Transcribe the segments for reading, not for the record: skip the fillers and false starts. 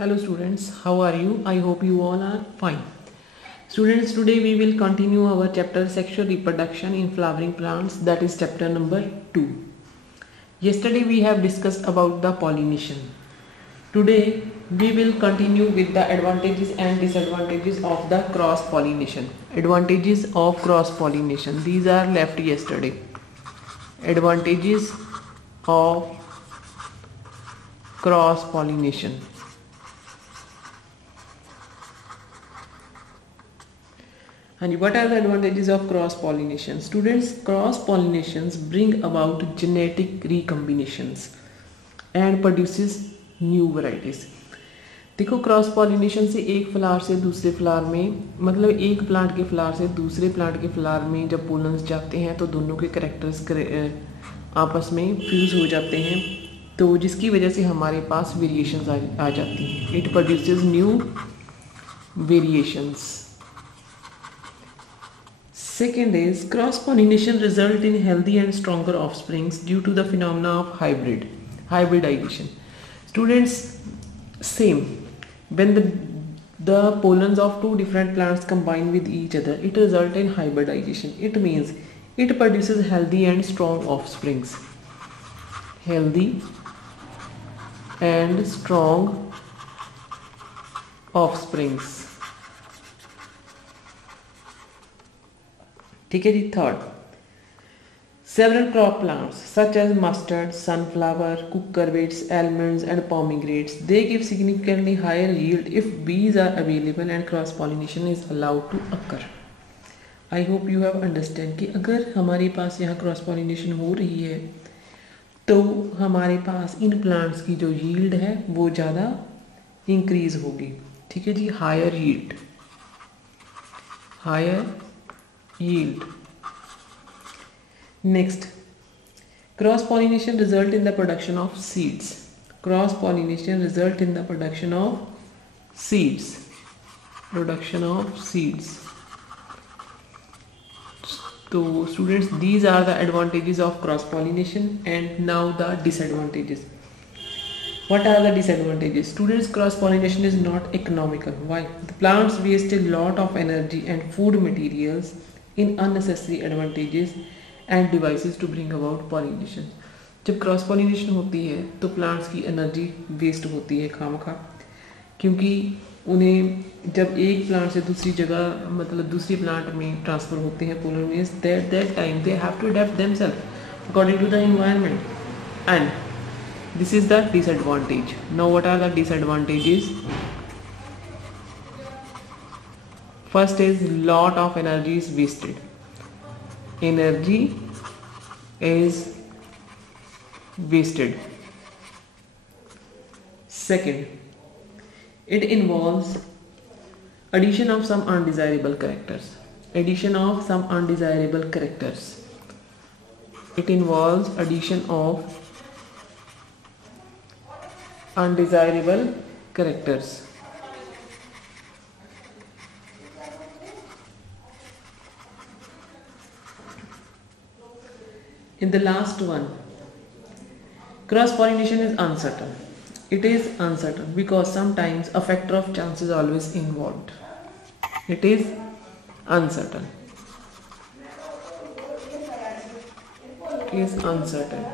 Hello students, how are you? I hope you all are fine. Students, today we will continue our chapter sexual reproduction in flowering plants, that is chapter number 2. Yesterday we have discussed about the pollination. Today we will continue with the advantages and disadvantages of the cross pollination. Advantages of cross pollination. These are left yesterday. Advantages of cross pollination. And what are the advantages of cross pollination? Students, cross pollinations bring about genetic recombinations and produces new varieties. देखो, cross pollination से एक flower से दूसरे flower में, मतलब एक plant के flower से दूसरे प्लांट के फ्लावर में जब पोलन्स जाते हैं तो दोनों के करेक्टर्स आपस में फ्यूज हो जाते हैं, तो जिसकी वजह से हमारे पास वेरिएशंस आ जाती हैं. It produces new variations. Second is cross-pollination result in healthy and stronger offsprings due to the phenomena of hybridization. Students, same. When the pollens of two different plants combine with each other, it results in hybridization. It means it produces healthy and strong offsprings. Healthy and strong offsprings. ठीक है जी. Third, several crop plants such as mustard, sunflower, cucurbits, almonds and pomegranates, they give significantly higher yield if bees are available and cross pollination is allowed to occur. I hope you have understand कि अगर हमारे पास यहाँ cross pollination हो रही है तो हमारे पास in plants की जो यील्ड है वो ज़्यादा इंक्रीज होगी. ठीक है जी. Higher yield, higher yield. Next, cross pollination result in the production of seeds. Cross pollination result in the production of seeds. Production of seeds. So students, these are the advantages of cross pollination, and now the disadvantages. What are the disadvantages? Students, cross pollination is not economical. Why? The plants waste a lot of energy and food materials in unnecessary advantages and devices to bring about pollination. जब cross pollination होती है तो plants की energy waste होती है खामखा, क्योंकि उन्हें जब एक प्लांट से दूसरी जगह, मतलब दूसरी प्लांट में ट्रांसफ़र होते हैं polar ways, that time they have to adapt themselves according to the environment, and this is the disadvantage. Now what are the disadvantages? First is lot of energy is wasted. Energy is wasted. Second, it involves addition of some undesirable characters. Addition of some undesirable characters. It involves addition of undesirable characters. In the last one, cross pollination is uncertain. It is uncertain because sometimes a factor of chance is always involved. It is uncertain. It is uncertain.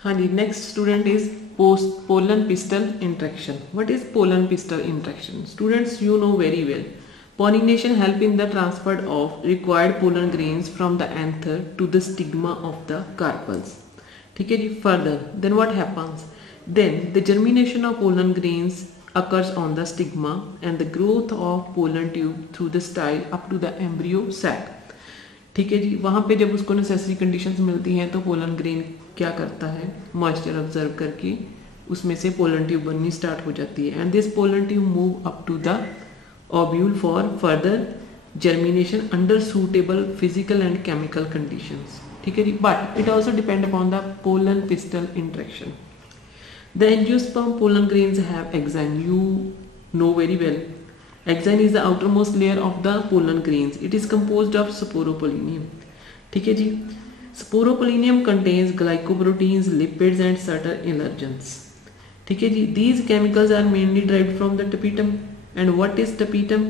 Honey, next student is pollen pistil interaction. What is pollen pistil interaction? Students, you know very well. Pollination help in the transfer of required pollen grains from the anther to the stigma of the carpels. ठीक है जी. Further, then what happens? Then the germination of pollen grains occurs on the stigma and the growth of pollen tube through the style up to the embryo sac. ठीक है जी. वहाँ पे जब उसको necessary conditions मिलती हैं तो पोलन ग्रेन क्या करता है, मॉइस्चर ऑब्जर्व करके उसमें से पोलन ट्यूब बननी स्टार्ट हो जाती है, and this pollen tube move up to the ovule for further germination under suitable physical and chemical conditions. ठीक है जी. But it also depend upon the pollen pistil interaction. The angiosperm pollen grains have exine. You know very well. Axine is the outermost layer of the pollen grains. It is composed of sporopollineum. ठीक है जी. Sporopollineum contains glycoproteins, lipids and certain allergens. ठीक है जी. These chemicals are mainly derived from the tapetum. And what is tapetum?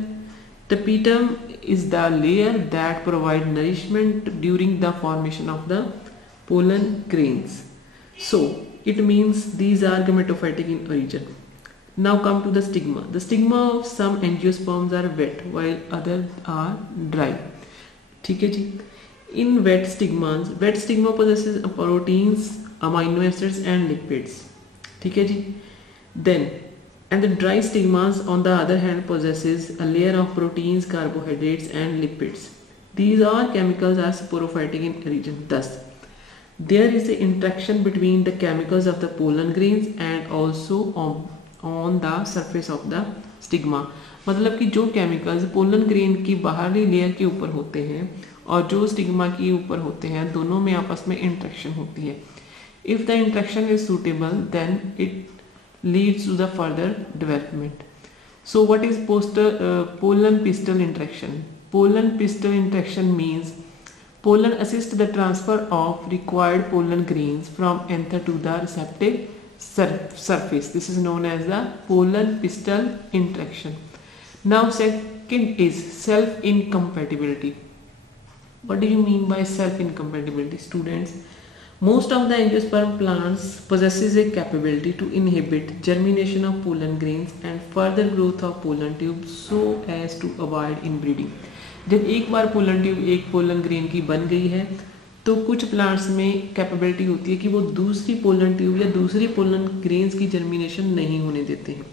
Tapetum is the layer that provide nourishment during the formation of the pollen grains. So it means these are gametophytic in origin. Now come to the stigma. The stigma of some angiosperms are wet while others are dry. ठीक है जी. In wet stigma possesses proteins, amino acids and lipids. ठीक है जी. Then and the dry stigmas on the other hand possesses a layer of proteins, carbohydrates and lipids. These all chemicals are sporophytic in origin. Thus there is an interaction between the chemicals of the pollen grains and also on the surface of the stigma. मतलब कि जो chemicals pollen grain की बाहरी layer के ऊपर होते हैं और जो स्टिग्मा के ऊपर होते हैं, दोनों में आपस में इंटरेक्शन होती है. If the interaction is suitable then it leads to the further development. So what is pollen pistil interaction? Pollen pistil interaction means pollen assists the transfer of required pollen grains from anther to the receptive surface. This is known as the pollen pistil interaction. Now second is self incompatibility. What do you mean by self incompatibility, students? Most of the angiosperm plants possesses a capability to inhibit germination of pollen grains and further growth of pollen tubes so as to avoid inbreeding. जब एक बार pollen tube एक pollen grain की बन गई है तो कुछ plants में कैपेबिलिटी होती है कि वो दूसरी पोलन ट्यूब या दूसरी पोलन ग्रेन्स की जर्मिनेशन नहीं होने देते हैं.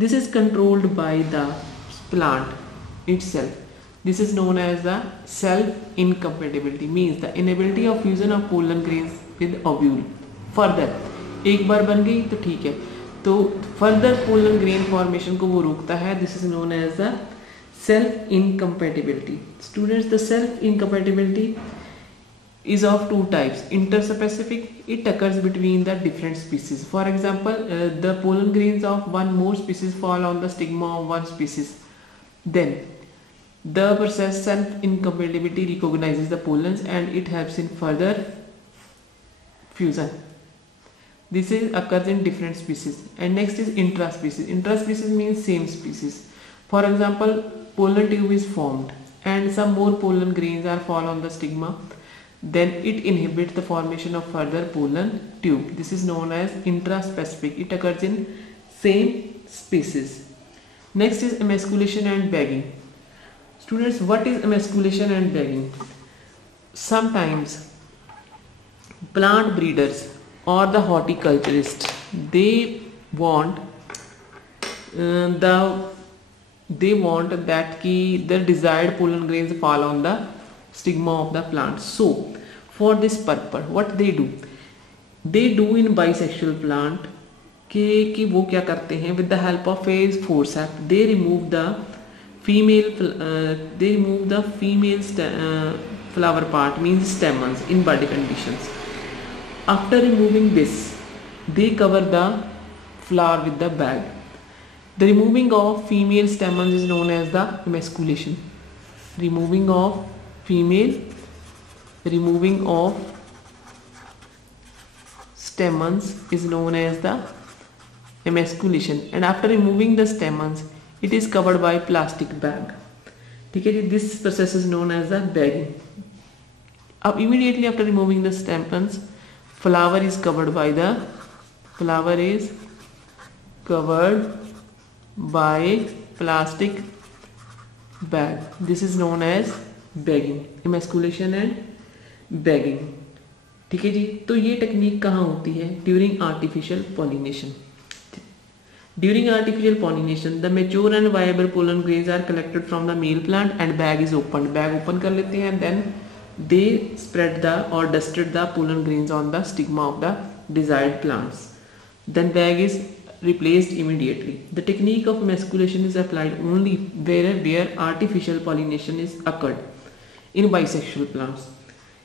This is controlled by the plant itself. This is known as the self incompatibility, means the inability of fusion of pollen grains with ovule. Further एक बार बन गई तो ठीक है, तो further pollen grain formation को वो रोकता है. This is known as the self incompatibility. Students, the self incompatibility is of two types. Interspecific, it occurs between the different species. For example, the pollen grains of one more species fall on the stigma of one species. Then the process self incompatibility recognizes the pollens and it helps in further fusion. This occurs in different species. And next is intraspecies. Intraspecies means same species. For example, pollen tube is formed and some more pollen grains are fall on the stigma. Then it inhibits the formation of further pollen tube. This is known as intraspecific. It occurs in same species. Next is emasculation and bagging. Students, what is emasculation and bagging? Sometimes plant breeders or the horticulturists, they want that the desired pollen grains fall on the stigma of the plant. So for this purpose what they do in bisexual plant कि वो क्या करते हैं, with the help of a forceps they remove the female flower part, means stamens, in bud conditions. After removing this, they cover the flower with the bag. The removing of female stamens is known as the emasculation. Removing of stamens is known as the emasculation. And after removing the stamens, it is covered by plastic bag. ठीक है जी. This process is known as the bagging. अब immediately after removing the stamens, flower is covered by plastic bag. This is known as bagging, emasculation and bagging. ठीक है जी. तो ये technique कहाँ होती है? During artificial pollination. During artificial pollination, the mature and viable pollen grains are collected from the male plant and bag is opened. Bag open कर लेते हैं, then they spread or dusted the pollen grains on the stigma of the desired plants. Then bag is replaced immediately. The technique of emasculation is applied only where artificial pollination is occurred in bisexual plants.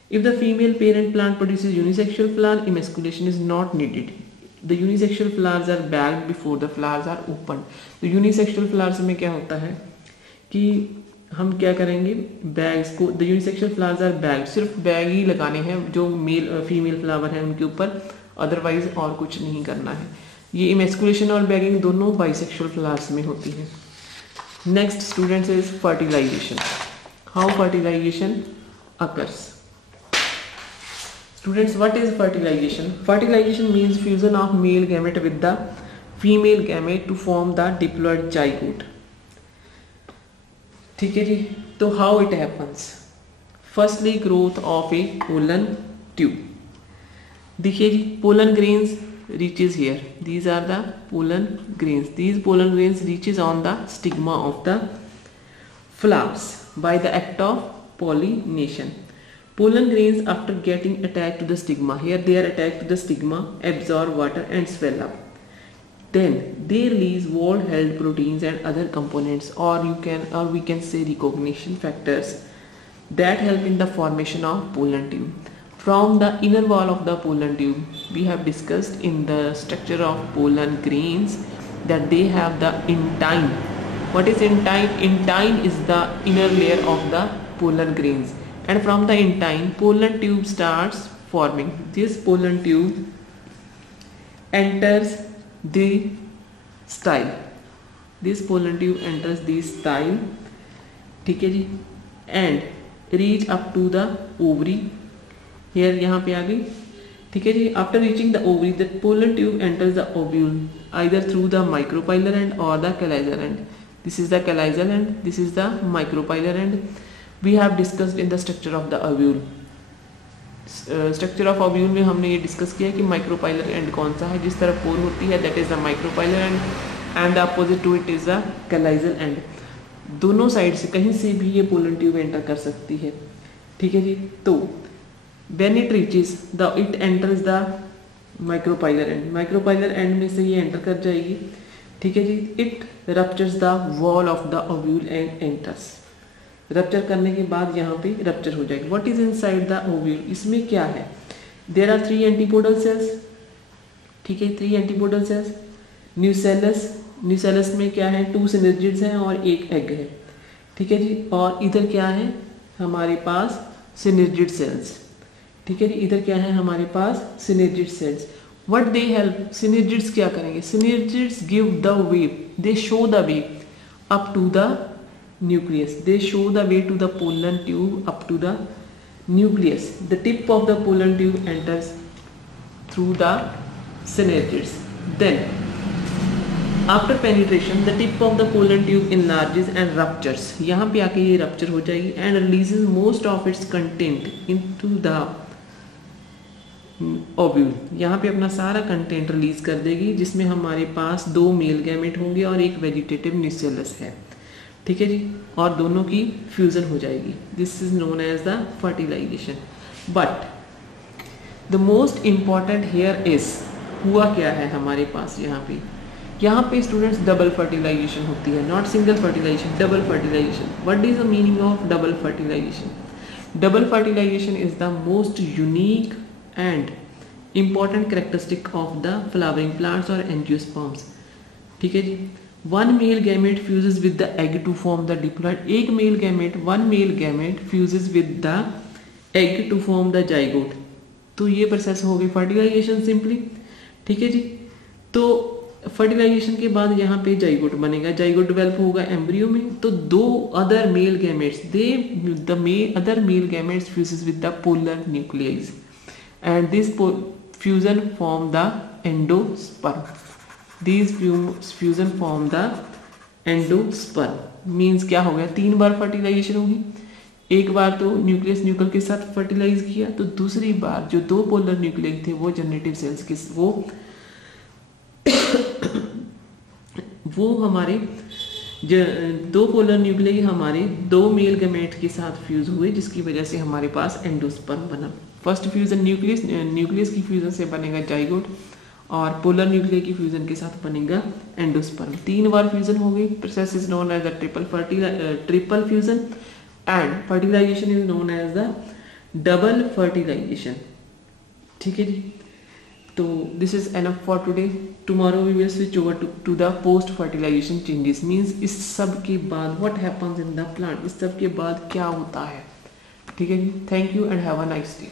If the female parent plant produces unisexual flower, emasculation is not needed. The unisexual flowers are bagged before the flowers are opened. तो unisexual flowers में क्या होता है कि हम क्या करेंगे, bags को, the unisexual flowers are bag, सिर्फ बैग ही लगाने हैं जो मेल फीमेल फ्लावर है उनके ऊपर, अदरवाइज और कुछ नहीं करना है. ये इमेस्कुलेशन और बैगिंग दोनों बाइसेक्सुअल फ्लावर्स में होती है। Next students is fertilization. How fertilization occurs? Students, what is fertilization? Fertilization means fusion of male gamete with the female gamete to form the diploid zygote. ठीक है जी, तो how it happens? Firstly, growth of a pollen tube. देखिए जी, pollen grains reaches here. These are the pollen grains. These pollen grains reaches on the stigma of the flowers by the act of pollination. Pollen grains, after getting attached to the stigma, here they are attached to the stigma, absorb water and swell up. Then they release wall-held proteins and other components, or we can say recognition factors that help in the formation of pollen tube. From the inner wall of the pollen tube, we have discussed in the structure of pollen grains that they have the intine. What is intine? Intine is the inner layer of the pollen grains, and from the intine pollen tube starts forming. This pollen tube enters the style. This pollen tube enters the style, ठीक है जी, and reach up to the ovary. Here यहाँ पे आ गई, ठीक है जी. After reaching the ovary, the pollen tube enters the ovule either through the micropylar end or the callizal end. This is the callizal end, this is the micropylar end. We have discussed in the structure of the ovule. Structure of ovule में हमने ये discuss किया कि micropylar and कौन सा है, जिस तरफ पोर होती है that is the micropylar end, and the opposite to it is the chalazal end. दोनों साइड से कहीं से भी ये पोलन ट्यूब एंटर कर सकती है, ठीक है जी. तो when it reaches the it enters the micropylar end, micropylar end में से ये एंटर कर जाएगी, ठीक है जी. It ruptures the wall of the ovule and enters. Rupture करने के बाद यहाँ पे रप्चर हो जाएगी. What is inside the ovule? इसमें क्या है? देयर आर 3 एंटीपोडल सेल्स, ठीक है, 3 एंटीपोडल सेल्स. न्यूसेलस, न्यूसेलस में क्या है? 2 सिनर्जिड्स हैं और 1 एग है, ठीक है जी. और इधर क्या है हमारे पास? सिनर्जिड सेल्स, ठीक है जी. इधर क्या है हमारे पास? Synergid cells. What they help? Synergids क्या करेंगे? Synergids give the way, they show the way up to the nucleus. They show the way to the pollen tube up to the nucleus. The tip of the pollen tube enters through the synergids. Then after penetration the tip of the pollen tube enlarges and ruptures. यहाँ पे आके ये rupture हो जाएगी and releases most of its content into the ovule. यहाँ पे अपना सारा कंटेंट रिलीज कर देगी, जिसमें हमारे पास 2 मेल गैमेट होंगे और एक वेजिटेटिव न्यूसेलस है, ठीक है जी. और दोनों की फ्यूजन हो जाएगी. This is known as the fertilization. But the most important here is, हुआ क्या है हमारे पास यहाँ पे स्टूडेंट्स डबल फर्टिलाइजेशन होती है, not single fertilization, double fertilization. What is the meaning of double fertilization? Double fertilization is the most unique and important characteristic of the flowering plants और angiosperms, ठीक है जी. One male gamete fuses with the egg to form the diploid. एक male gamete, one male gamete fuses with the egg to form the zygote. तो ये process हो गई fertilisation simply, ठीक है जी. तो फर्टिलाइजेशन के बाद यहाँ पे जाइगोट बनेगा, जाइगोट डेवलप होगा एम्ब्रियो में. तो 2 other male gametes, other male gametes fuses with the polar nucleus and this fusion form the endosperm. These fusion form the endosperm. Means क्या हो गया? 3 बार फर्टिलाइजेशन होगी. एक बार तो न्यूक्लियस न्यूक्ल के साथ फर्टिलाइज किया, तो दूसरी बार जो 2 पोलर न्यूक्लियस थे वो जनरेटिव सेल्स के वो हमारे 2 पोलर न्यूक्लियस हमारे 2 मेल गैमेट के साथ फ्यूज हुए, जिसकी वजह से हमारे पास एंडोस्पर्म बना. फर्स्ट फ्यूजन न्यूक्लियस की फ्यूजन से बनेगा जाइगोट और पोलर न्यूक्लियर की फ्यूजन के साथ बनेगा एंडोस्पर्म. 3 बार फ्यूजन हो गई. Process is known as the triple fusion and fertilization is known as the double fertilization, ठीक है जी. तो this is enough for today. Tomorrow we will switch over to the post fertilization changes. Means इस सब के बाद what happens in the plant, इस सब के बाद क्या होता है, ठीक है जी. Thank you and have a nice day.